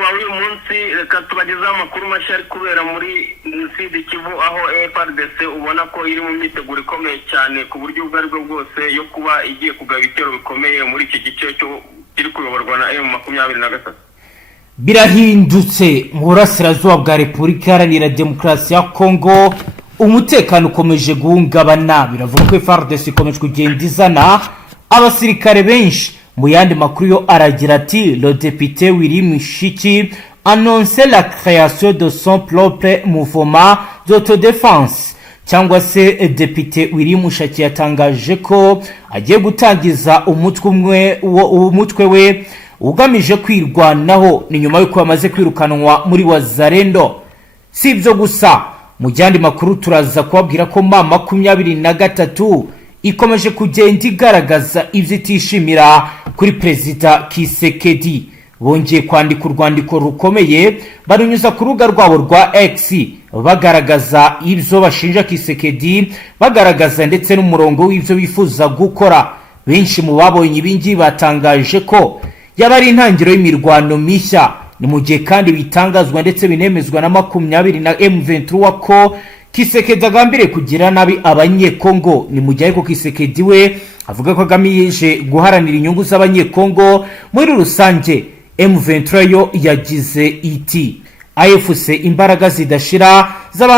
mugoroba w'uyu munsi reka tubagezaho amakuru mashya ari kubera muri Sud Kivu aho FARDC ubona ko iri mu myiteguro ikomeye cyane ku buryo ubwo aribwo bwose yo kuba igiye kugaba ibitero bikomeye muri iki gice cyo kiri kuyoborwa na M23. Birahindutse mu burasirazuba bwa Repubulika Iharanira Demokarasi ya Kongo, umutekano ukomeje guhungabana. Biravuga ko FARDC ikomeje kugenda izana abasirikare benshi. Mu yandi makuru yo aragira ati le député Willy Mushiki annonce la création de son propre mouvement d'autodéfense, cyangwa se député Willy Mushaki yatangaje ko agiye gutangiza umutwe we ugamije kwirwanaho ni nyuma yuko bamaze kwirukanwa muri Wazalendo. Si ibyo gusa, mu yandi makuru turaza kubabwira ko M23 ikomeje kugenda igaragaza ibyo itishimira kuri Perezida Kisekedi. Bongeye kwandika urwandiko rukomeye barunyuza ku rubuga rwabo rwa X bagaragaza ibyo bashinja Kisekedi, bagaragaza ndetse n'umurongo w'ibyo bifuza gukora. Benshi mu babonye ibingi batangaje ko yaba ari intangiriro y'imirwano mishya. Ni mu gihe kandi bitangazwa ndetse binemezwa na M23 ko Kisekedi agambiriye kugira nabi abanyekongo. Ni mu gihe ko Kisekedi we avuga ko agamije guharanira inyungu z'abanyekongo muri rusange. M23 yo yagize iti AFC imbaraga zidashira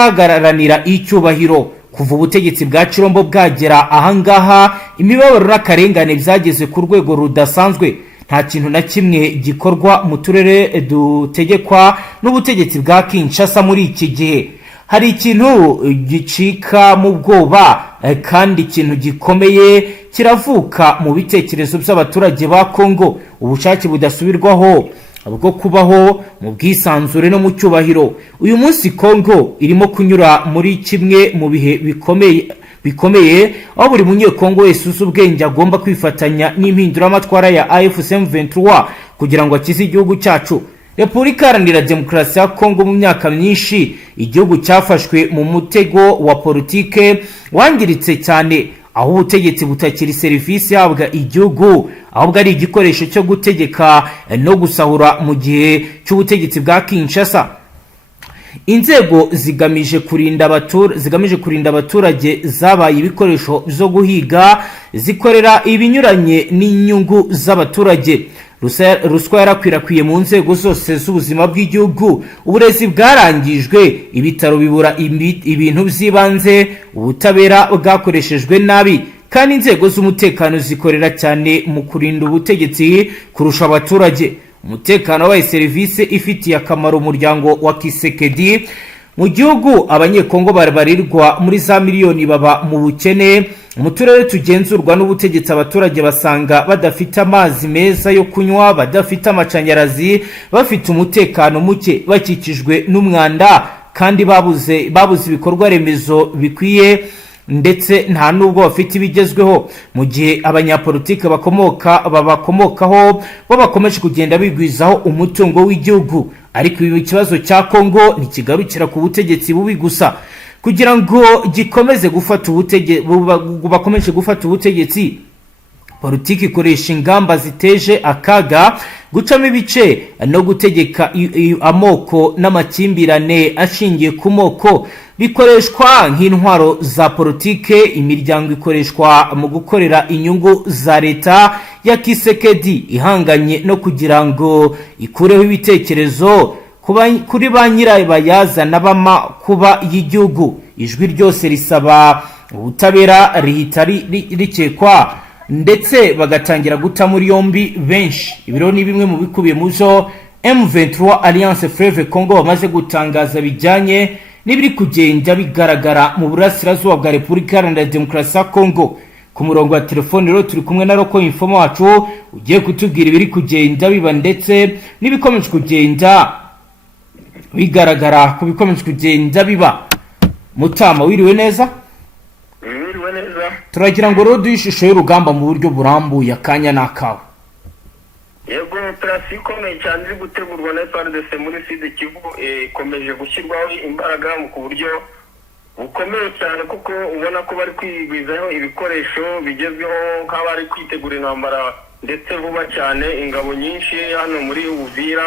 z'abahagararanira icyubahiro. Kuva ubutegetsi bwa Chirombo bwagera ahangaha, imibabaro n'akarengane byageze ku rwego rudasanzwe. Nta kintu na kimwe gikorwa mu turere dutegekwa n'ubutegetsi bwa Kinshasa muri iki gihe. Hari ikintu gicika mu bwoba kandi ikintu gikomeye kiravuka mu bitekerezo by'abaturage ba Kongo, ubushake budasubirwaho bwo kubaho mu bwisanzure no mu cyubahiro. Uyu munsi Kongo irimo kunyura muri kimwe mu bihe bikomeye aho buri munyekongo wese uzi ubwenge agomba kwifatanya n'impinduramatwara ya AFC M23 kugira ngo akize igihugu cyacu. Repubulika Iharanira Demokarasi ya Kongo mu myaka myinshi igihugu cyafashwe mu mutego wa politike wangiritse cyane, aho ubutegetsi butakiri serivisi yahabwa igihugu, ahubwo ari igikoresho cyo gutegeka no gusahura mu gihe cy'ubutegetsi bwa Kinshasa. Inzego zigamije kurinda abaturage zabaye ibikoresho byo guhiga, zikorera ibinyuranye n'inyungu z'abaturage. Ruswa yarakwirakwiye mu nzego zose z'ubuzima bw'igihugu, uburezi bwarangijwe, ibitaro bibura ibintu by'ibanze, ubutabera bwakoreshejwe nabi, kandi inzego z'umutekano zikorera cyane mu kurinda ubutegetsi kurusha abaturage. Umutekano wabaye serivisi ifitiye akamaro umuryango wa Kisekedi. Mu gihugu abanyekongo babarirwa muri za miliyoni baba mu bukene. Mu turere tugenzurwa n'ubutegetsi abaturage basanga badafite amazi meza yo kunywa, badafite amashanyarazi, bafite umutekano muke, bakikijwe n'umwanda kandi babuze ibikorwa remezo bikwiye, ndetse nta nubwo bafite ibigezweho. Mu gihe abanyapolitike babakomokaho bo bakomeje kugenda bigwizaho umutungo w'igihugu. Ariko ibi kibazo cya Kongo ntikigarukira ku butegetsi bubi gusa. Kugira ngo gikomeze bakomeje gufata ubutegetsi, politiki ikoresha ingamba ziteje akaga, gucamo ibice no gutegeka amoko n'amakimbirane ashingiye ku moko bikoreshwa nk'intwaro za politike. Imiryango ikoreshwa mu gukorera inyungu za leta ya Kisekedi ihanganye no kugira ngo ikureho ibitekerezo kuri ba nyirabayazana b'amakuba y'igihugu. Ijwi ryose risaba ubutabera rihita rikekwa ndetse bagatangira guta muri yombi benshi. Ibiro ni bimwe mu bikubiye mu zo M23 Alliance Fleuve Congo bamaze gutangaza bijyanye n'ibiri kugenda bigaragara mu burasirazuba bwa Repubulika Iharanira Demokarasi ya Kongo. Ku murongo wa telefone rero turi kumwe na Roko Informo wacu ugiye kutubwira ibiri kugenda biba ndetse n'ibikomeje kugenda bigaragara ku bikomeje kugenda biba. Mutama, wiriwe neza? Wiriwe neza. Turagira ngo rero duhishushe y'urugamba mu buryo burambuye akanya n'akawe. Yego, operasiyo ikomeye cyane iri gutegurwa na FARDC muri Sud Kivu ikomeje gushyirwaho imbaraga ku buryo bukomeye cyane, kuko ubona ko bari kwigwizaho ibikoresho bigezweho nk'abari kwitegura intambara ndetse vuba cyane. Ingabo nyinshi hano muri Uvira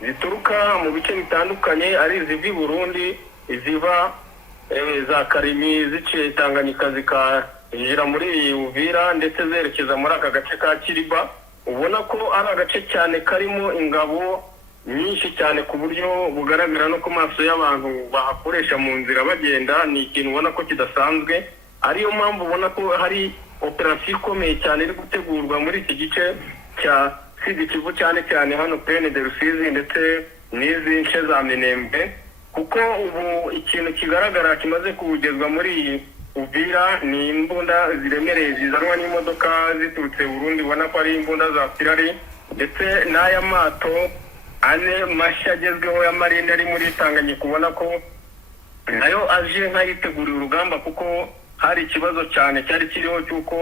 zituruka mu bice bitandukanye, ari iziva i Burundi, iziva za Karimi ziciye Tanganyika zikinjira muri Uvira ndetse zerekeza muri aka gace ka Kiriba. Ubona ko ari agace cyane karimo ingabo nyinshi cyane ku buryo bugaragara no ku maso y'abantu bahakoresha mu nzira bagenda. Ni ikintu ubona ko kidasanzwe, ariyo mpamvu ubona ko hari operasiyo ikomeye cyane iri gutegurwa muri iki gice cya Sud Kivu, cyane cyane hano Plaine de Rusizi ndetse n'izi nce za Minembwe, kuko ubu ikintu kigaragara kimaze kugezwa muri iyi Uvira ni imbunda ziremereye zizanwa n'imodoka ziturutse Burundi. Ubona ko ari imbunda za Firari ndetse n'aya mato ane mashya agezweho ya marine ari muri Tanganyika, ubona ko nayo aje nk'ayiteguriye urugamba, kuko hari ikibazo cyane cyari kiriho cy'uko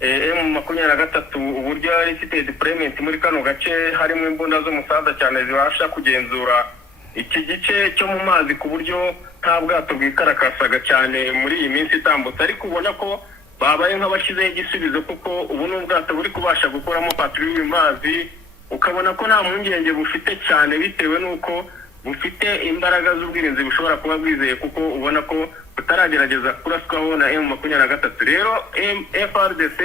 M23 uburyo yari ifite deployment muri kano gace, harimo imbunda z'umusaza cyane zibasha kugenzura iki gice cyo mu mazi ku buryo nta bwato bwikarakasaga cyane muri iyi minsi itambutse. Ariko ubona ko babaye nk'abashyizeho igisubizo, kuko ubu ni ubwato buri kubasha gukoramo patrouille mu mazi, ukabona ko nta mpungenge bufite cyane bitewe n'uko bufite imbaraga z'ubwirinzi bushobora kuba bwizeye, kuko ubona ko butaragerageza kuraswaho na M23. Rero FARDC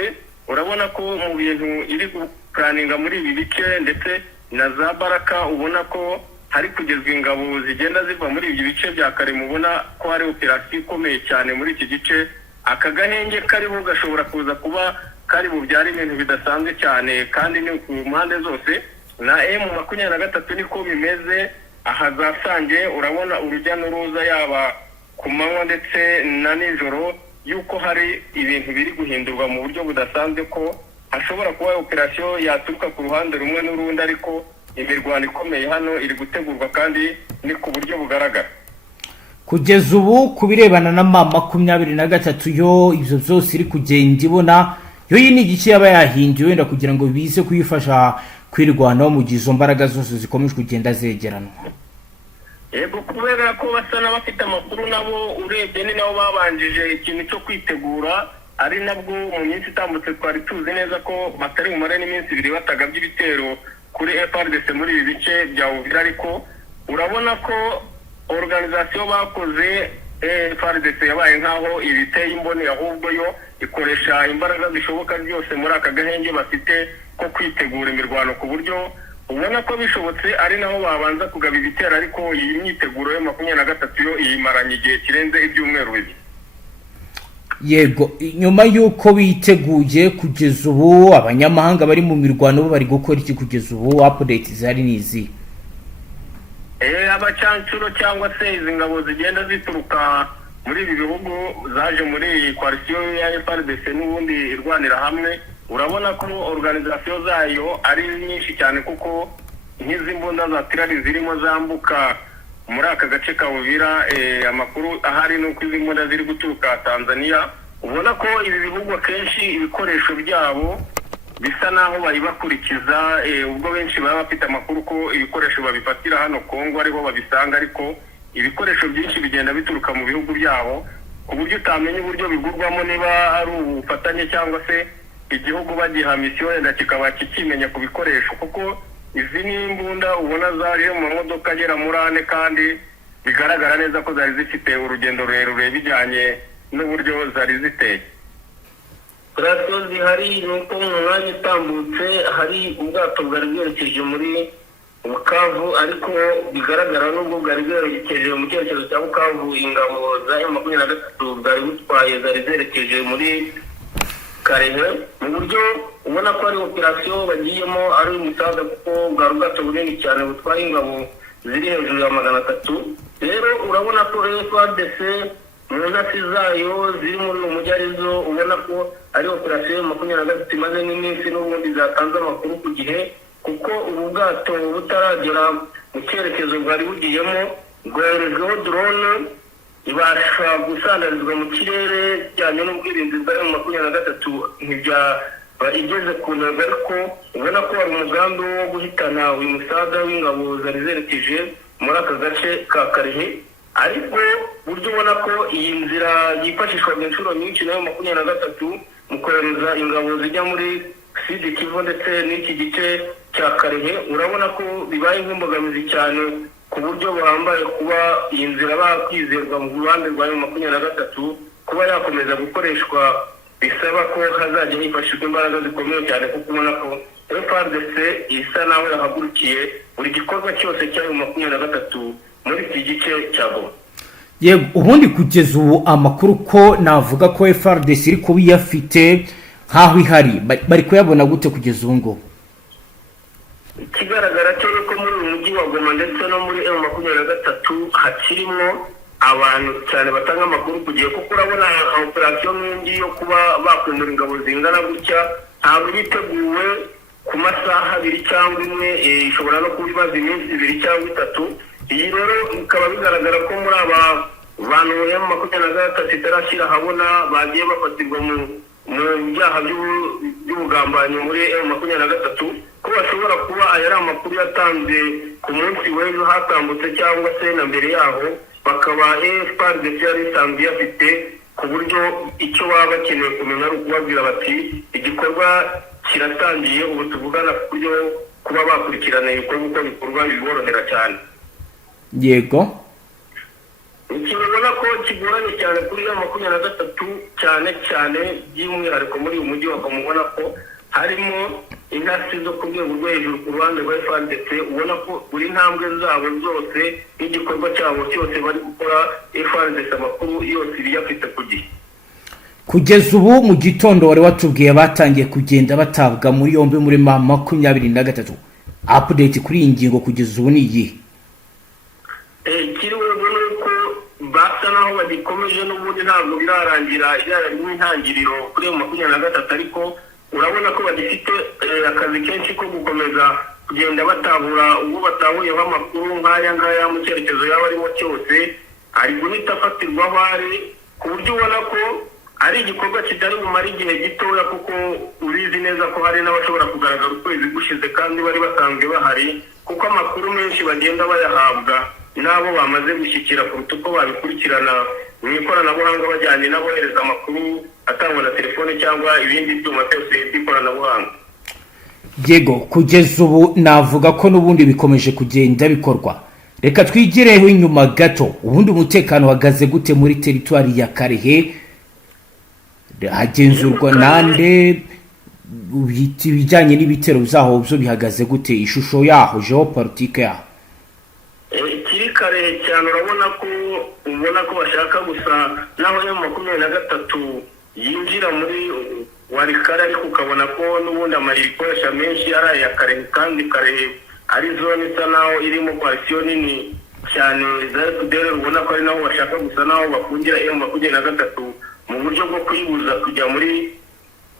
urabona ko mu bintu iri gupuraninga muri ibi bice ndetse na za Baraka, ubona ko hari kugezwa ingabo zigenda ziva muri ibi bice bya Karema. Ubona ko hari operasiyo ikomeye cyane muri iki gice. Aka gahenge kariho gashobora kuza kuba kari bubyara ibintu bidasanzwe cyane, kandi ni ku mpande zose. Na M23 niko bimeze. Aha za Sange urabona urujya n'uruza yaba ku manywa ndetse na nijoro, yuko hari ibintu biri guhindurwa mu buryo budasanzwe, ko hashobora kuba operasiyo yaturuka ku ruhande rumwe n'urundi, ariko imirwano ikomeye hano iri gutegurwa kandi ni ku buryo bugaragara. Kugeza ubu ku birebana na M23 yo ibyo byose iri kugenda ibona, yo iyi ni igice yaba yahinduye wenda kugira ngo bize kuyifasha kwirwanaho mu gihe izo mbaraga zose zikomeje kugenda zegeranwa. Yego, kubera ko basa n'abafite amakuru nabo, urebye ni nabo babanjije ikintu cyo kwitegura, ari nabwo mu minsi itambutse twari tuzi neza ko batari bumare n'iminsi ibiri batagabye ibitero kuri FARDC muri ibi bice bya Uvira. Ariko urabona ko organisation bakoze FARDC yabaye nkaho ibiteye imboni, ahubwo yo ikoresha imbaraga zishoboka byose muri aka gahenge bafite ko kwitegura imirwano, ku buryo ubona ko bishobotse ari naho babanza kugaba ibitero. Ariko iyi myiteguro ya 23 yo iyimaranye igihe kirenze ibyumweru bibiri. Yego, nyuma yuko biteguye kugeza ubu, abanyamahanga bari mu mirwano bo bari gukora iki kugeza ubu? Update zari nizi abacancuro cyangwa se izi ngabo zigenda zituruka muri ibi bihugu zaje muri coalition ya FARDC n'ubundi irwanira hamwe. Urabona ko organisation zayo ari nyinshi cyane, kuko nk'izi mbunda za tirari zirimo zambuka muri aka gace ka Uvira. Amakuru ahari nuko izi mbunda ziri guturuka Tanzania. Ubona ko ibi bihugu akenshi ibikoresho byabo bisa naho bari bakurikiza, ubwo benshi baba bafite amakuru ko ibikoresho babifatira hano Kongo ariho babisanga, ariko ibikoresho byinshi bigenda bituruka mu bihugu byabo, ku buryo utamenya uburyo bigurwamo, niba ari ubufatanye cyangwa se igihugu bagiha misiyo yenda kikaba kikimenya ku bikoresho. Kuko izi ni imbunda ubona zaje mu modoka agera muri 4, kandi bigaragara neza ko zari zifite urugendo rurerure bijyanye n'uburyo zari ziteye. Operasiyo zihari nuko mu mwanya itambutse hari ubwato bwari bwerekeje muri Bukavu, ariko bigaragara n'ubwo bwari bwerekeje mu cyerekezo cya Bukavu, ingabo za M23 bwari butwaye zari zerekeje muri Karehe, mu buryo ubona ko ari operasiyo bagiyemo ari umusaza, kuko bwa ubwato bunini cyane butwaye ingabo ziri hejuru ya 300. Rero urabona ko FARDC mu ntasi zayo ziri muri umujyi arizo, ubona ko ari operasiyo ya 23 imaze n'iminsi n'ubundi zatanze amakuru ku gihe, kuko ubu bwato butaragera mu cyerekezo bwari bugiyemo bwoherejweho drone ibasha gusandarizwa mu kirere cyane n'ubwirinzi bwa M23 ntibyaba igeze ku ntego. Ariko ubona ko hari umugambi wo guhitana uyu musaga w'ingabo zari zerekeje muri aka gace ka Karehe. Ariko buryo ubona ko iyi nzira yifashishwaga inshuro nyinshi na M23 mu kohereza ingabo zijya muri Sud Kivu ndetse n'iki gice cya Karehe urabona ko bibaye nk'imbogamizi cyane ku buryo buhambaye kuba iyi nzira bakwizerwa mu ruhande rwa M23 kuba yakomeza gukoreshwa. Bisaba ko hazajya hifashishwa imbaraga zikomeye cyane kuko ubona ko FARDC isa naho yahagurukiye buri gikorwa cyose cya M23 muri iki gice cya Goma. Yego, ubundi kugeza ubu amakuru ko navuga ko FARDC iri kuba iyafite nk'aho ihari, bari kuyabona gute kugeza ubu ngo? Ikigaragara cyo ko muri uyu mujyi wa Goma ndetse no muri M23 hakirimo abantu cyane batanga amakuru kugiye kuko urabona operation nk'ingi yo kuba bakwimura ingabo zingana gutya ntabwo biteguwe ku masaha 2 cyangwa 1, ishobora no kubibaza iminsi 2 cyangwa 3. Iyi rero bikaba bigaragara ko muri aba bantu M23 itarashyira habona bagiye bafatirwa mu byaha by'ubugambanyi muri M23 ko bashobora kuba aya ari amakuru yatanze ku munsi w'ejo hatambutse cyangwa se na mbere yaho, bakaba FARDC yari isanzwe yafite ku buryo icyo baba bakeneye kumenya ari ukubabwira bati igikorwa kiratangiye ubu tuvugana ku buryo kuba bakurikirana ibikorwa uko bikorwa biborohera cyane. Yego, ikibona ko kigoranye cyane kuri M23 cyane by'umwihariko muri uyu mujyi wa Goma, ubona ko harimo intasi zo ku rwego rwo hejuru ku ruhande rwa FARDC, ubona ko buri ntambwe zabo zose n'igikorwa cyabo cyose bari gukora FARDC amakuru yose biyafite ku gihe. kugeza ubu mu gitondo wari watubwiye batangiye kugenda batabwa muri yombi muri 23. Update kuri iyi ngingo kugeza ubu ni iyihe? Kiriwe nuko basa naho bagikomeje n'ubundi ntabwo birarangira intangiriro kuri M23, ariko urabona ko bagifite akazi kenshi ko gukomeza kugenda batabura ubwo batahuyeho amakuru nk'aya mu cyerekezo yaba arimo cyose, ari guhita afatirwaho ari ku buryo ubona ko ari igikorwa kitari bumara igihe gitoya kuko ubizi neza ko hari n'abashobora kugaragara ukwezi gushize kandi bari basanzwe bahari, kuko amakuru menshi bagenda bayahabwa n'abo bamaze gushyikira kuruta uko babikurikirana mu ikoranabuhanga bajyanye n'abohereza amakuru atangwa na telefone cyangwa ibindi byuma byose by'ikoranabuhanga. Yego, kugeza ubu navuga ko n'ubundi bikomeje kugenda bikorwa. Reka twigireho inyuma gato, ubundi umutekano wagaze gute muri teritwari ya Karehe? Hagenzurwa nande? Ibijyanye n'ibitero zaho byo bihagaze gute? Ishusho yaho, geopolitique yaho? Kiri Karehe cyane ubona ko bashaka gusa naho M23 yinjira muri Warikare, ariko ukabona ko n'ubundi amayikoresha menshi ari aya Karehe, kandi Karehe ari zone isa naho irimo coalition nini cyane za FDL, ubona ko ari naho bashaka gusa naho bafungira M23 mu buryo bwo kuyibuza kujya muri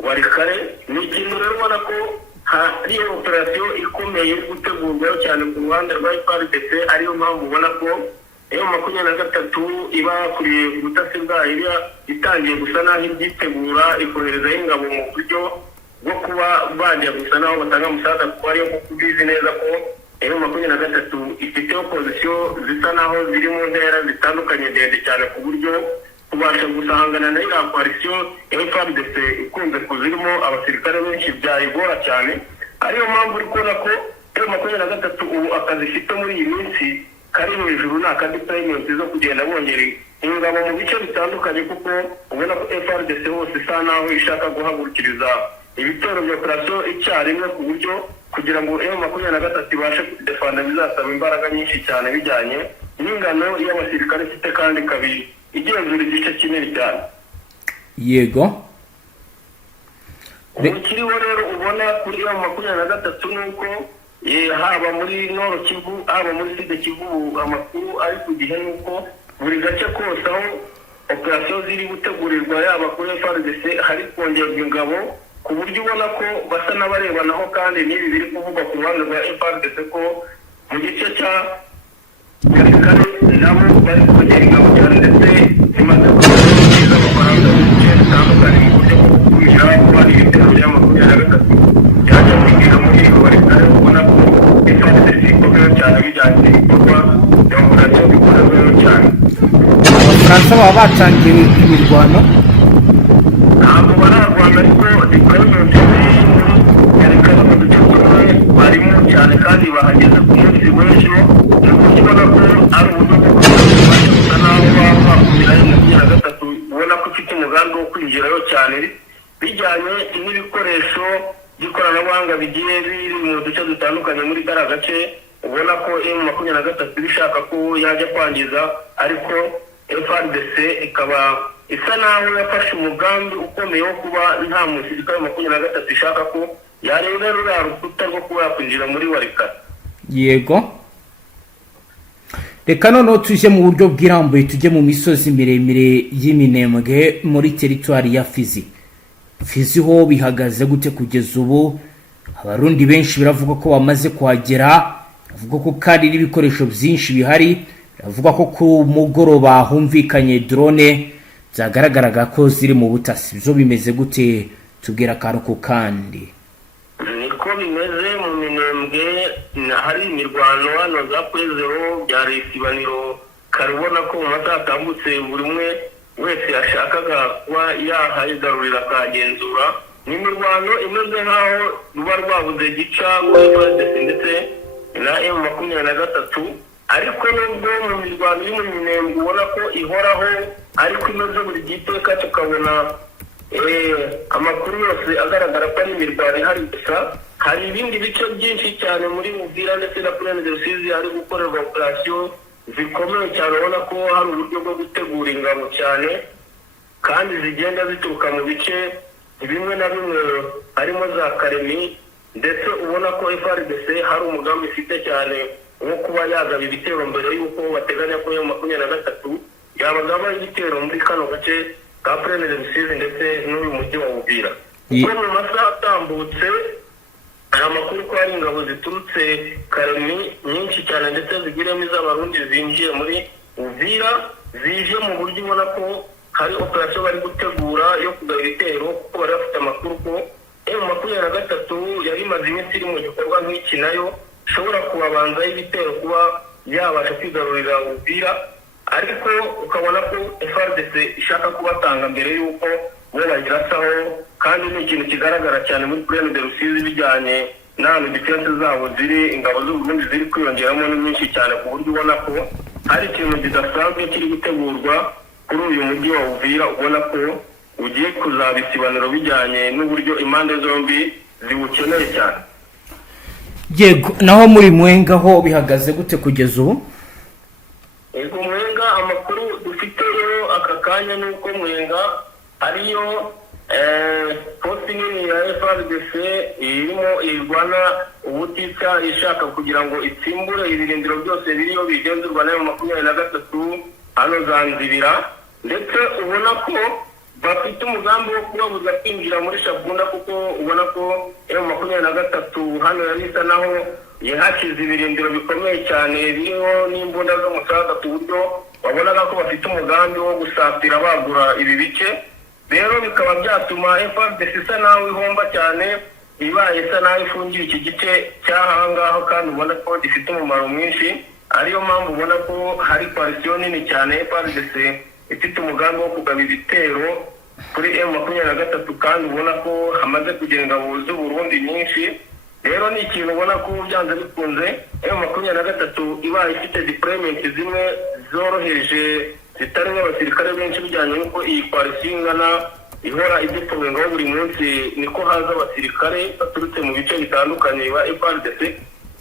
Warikare. Ni ikintu rero ubona ko hari operation ikomeye gutegurwa cyane ku ruhande rwa FARDC, ariyo mpamvu ubona ko M23 iba kuriye ubutasi bwayo itangiye gusa naho ibyitegura ikoherezaho ingabo mu buryo bwo kuba bajya gusa naho batanga umusaza, kuko ariyo kubizi neza ko M23 ifite opposition zisa naho ziri mu ntera zitandukanye ndende cyane ku buryo kubasha gusahangana na iriya coalition FARDC ikunze kuzirimo abasirikare benshi byayigora cyane. Ariyo mpamvu uri kubona ko M23 ubu akazi ifite muri iyi minsi kari hejuru ni akadeployment zo kugenda bongera ingabo mu bice bitandukanye, kuko ubona ko FARDC hose isa naho ishaka guhagurukiriza ibitero bya operation icyarimwe ku buryo kugira ngo M23 ibashe kudefanda bizasaba imbaraga nyinshi cyane bijyanye n'ingano y'abasirikare ifite kandi kabiri igenzura igice kinini cyane. Yego, kiriho rero ubona kuri M23 nuko haba muri Nord Kivu haba muri Sud Kivu amakuru ari ku gihe nuko buri gace kose aho operation ziri gutegurirwa yaba kuri FARDC hari kongerwa ingabo, ku buryo ubona ko basa n'abarebanaho, kandi n'ibi biri kuvugwa ku ruhande rwa FARDC ko mu gice cya Warikare nabo bari kongera ingabo cyane, ndetse imaze kugira amafaranga y'ubuce bitandukanye mu buryo bwo gukumira kuba ibitero bya M23 byajya kwigira muri Warikare. Ubona ko FARDC ikomeye cyane bijyanye n'ibikorwa bya operation bikorwa cyane. Abafaransa baba batangiye imirwano? Ntabwo bararwana, ariko deployment Warikare mu duce tumwe barimo kandi bahageze ku munsi w'ejo, ni uburyo ubona ko ari uburyo bwo gusa naho baba bakumira M23, ubona ko ufite umugambi wo kwinjirayo cyane, bijyanye n'ibikoresho by'ikoranabuhanga bigiye biri mu duce dutandukanye muri kariya gace. Ubona ko M23 bishaka ko yajya kwangiza, ariko FARDC ikaba isa naho yafashe umugambi ukomeye wo kuba nta musirikare wa 23 ishaka ko yareba ruriya rukuta rwo kuba yakwinjira muri Walikale. Yego, reka noneho tujye mu buryo bw'irambuye, tujye mu misozi miremire y'Iminembwe muri teritwari ya Fizi. Fizi ho bihagaze gute kugeza ubu? Abarundi benshi biravuga ko bamaze kuhagera, bavuga ko kandi n'ibikoresho byinshi bihari, bavuga ko ku mugoroba humvikanye drone zagaragaraga ko ziri mu butasi. Byo bimeze gute? Tubwira akantu ku kandi. Niko bimeze mu Minembwe, hari imirwano hano za kwezero byari isibaniro, karubona ko mu masaha atambutse buri umwe wese yashakaga kuba yahayigarurira akagenzura. Ni imirwano imeze nk'aho ruba rwabuze gica muri FARDC ndetse na M23, ariko nubwo mu mirwano yo mu Minembwe ubona ko ihoraho, ariko imeze buri giteka tukabona amakuru yose agaragara ko ari imirwano ihari. Gusa hari ibindi bice byinshi cyane muri Uvira ndetse na Plaine de Rusizi hari gukorerwa operasiyo zikomeye cyane, ubona ko hari uburyo bwo gutegura ingabo cyane, kandi zigenda zituruka mu bice bimwe na bimwe harimo za Karemi, ndetse ubona ko FARDC hari umugambi ifite cyane wo kuba yagaba ibitero mbere y'uko bateganya ko M23 yabagaba ibitero muri kano gace ka Plaine de Rusizi ndetse n'uyu mujyi wa Uvira. Kuko mu masaha atambutse hari amakuru ko hari ingabo ziturutse Karemi nyinshi cyane ndetse zigiramo iz'abarundi zinjiye muri Uvira, zije mu buryo ubona ko hari operasiyo bari gutegura yo kugaba ibitero, kuko bari bafite amakuru ko M23 yari imaze iminsi iri mu gikorwa nk'iki nayo ishobora kubabanzaho ibitero kuba yabasha kwigarurira Uvira, ariko ukabona ko FARDC ishaka kubatanga mbere y'uko bo bagirasaho. Kandi ni ikintu kigaragara cyane muri Plaine de Rusizi bijyanye n'ahantu defense zabo ziri, ingabo z'Uburundi ziri kwiyongeramo ni nyinshi cyane, ku buryo ubona ko hari ikintu kidasanzwe kiri gutegurwa kuri uyu mujyi wa Uvira, ubona ko ugiye kuzaba isibaniro bijyanye n'uburyo impande zombi ziwukeneye cyane. Yego, naho muri Mwenga ho bihagaze gute kugeza ubu? Yego, Mwenga amakuru dufite rero aka kanya nuko Mwenga ariyo posti nini ya FARDC irimo irwana ubutitsa, ishaka kugira ngo itsimbure ibirindiro byose biriyo bigenzurwa na M23 hano Zanzibira, ndetse ubona ko bafite umugambi wo kubabuza kwinjira muri Shabunda, kuko ubona ko M23 hano yari isa naho yahashyize ibirindiro bikomeye cyane biriho n'imbunda zo mu Saga, ku buryo babonaga ko bafite umugambi wo gusatira bagura ibi bice. Rero bikaba byatuma FARDC isa naho ihomba cyane, ibaye isa naho ifungiye iki gice cy'ahangaho, kandi ubona ko gifite umumaro mwinshi. Ariyo mpamvu ubona ko hari koalisiyo nini cyane FARDC ifite umugambi wo kugaba ibitero kuri M23, kandi ubona ko hamaze kugenda ingabo z'Uburundi nyinshi. Rero ni ikintu ubona ko byanze bikunze M23 ibaye ifite deployment zimwe zoroheje zitari nk'abasirikare benshi, bijyanye n'uko iyi koalisiyo ingana ihora ideployingaho buri munsi, niko haza abasirikare baturutse mu bice bitandukanye ba FARDC.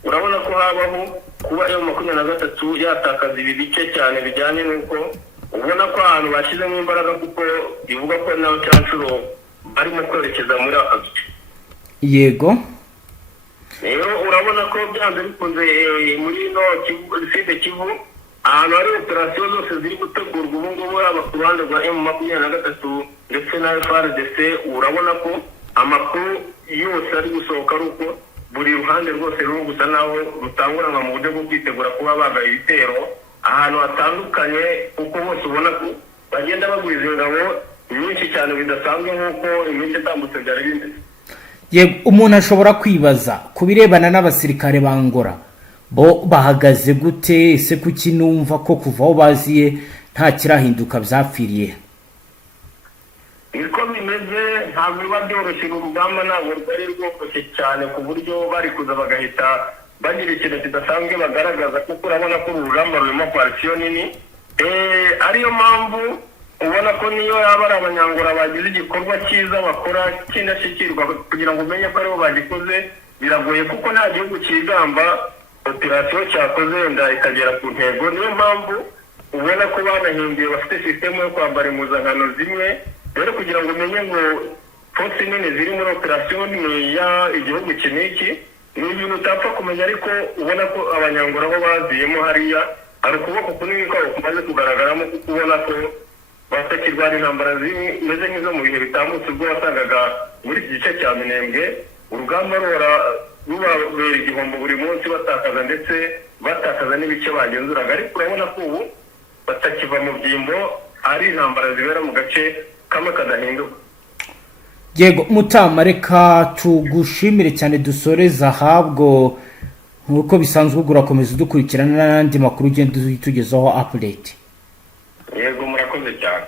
Urabona ko habaho kuba M23 yatakaza ibi bice cyane, bijyanye n'uko ubona ko ahantu bashyizemo imbaraga, kuko bivuga ko nawe cyanshuro barimo kwerekeza muri aka gice. Yego, rero urabona ko byanze bikunze muri no Sud Kivu ahantu hari operasiyo zose ziri gutegurwa ubu ngubu, haba ku ruhande rwa M23 ndetse na FARDC. Urabona ko amakuru yose ari gusohoka ari uko buri ruhande rwose ruri gusa naho rutanguranwa mu buryo bwo kwitegura kuba bagaba ibitero ahantu hatandukanye, kuko bose ubona ko bagenda bagwiza ingabo nyinshi cyane bidasanzwe nk'uko iminsi itambutse byari bimeze. yego, umuntu ashobora kwibaza ku birebana n'abasirikare ba Angola, bo bahagaze gute? Ese kuki numva ko kuva aho baziye nta kirahinduka byapfiriye? Niko bimeze, ntabwo biba byoroshye, urugamba ntabwo rwari rworoshye cyane ku buryo bari kuza bagahita bagira ikintu kidasanzwe bagaragaza, kuko urabona ko urugamba rurimo koalisiyo nini. Ariyo mpamvu ubona ko niyo yaba ari abanyangura bagize igikorwa cyiza bakora cy'indashyikirwa, kugira ngo umenye ko aribo bagikoze biragoye, kuko nta gihugu cyigamba operasiyo cyakoze wenda ikagera ku ntego. Niyo mpamvu ubona ko banahinduye, bafite sisitemu yo kwambara impuzankano zimwe. Rero kugira ngo umenye ngo force nini ziri muri operasiyo ni ya igihugu kiniki, ni ibintu utapfa kumenya, ariko ubona ko abanyangura bo baziyemo hariya, hari ukuboko kunini kwabo kumaze kugaragaramo, kuko ubona ko batakirwara intambara zimeze nk'izo mu bihe bitambutse, ubwo wasangaga muri iki gice cya Minembwe urugamba rubabera igihombo buri munsi, batakaza ndetse batakaza n'ibice bagenzuraga. Ariko urabona ko ubu batakiva mu byimbo, ari intambara zibera mu gace kamwe kadahinduka. Yego Mutama, reka tugushimire cyane, dusoreza ahabwo nk'uko bisanzwe urakomeza udukurikirana n'andi makuru ugenda tugezaho update. Yego murakoze cyane.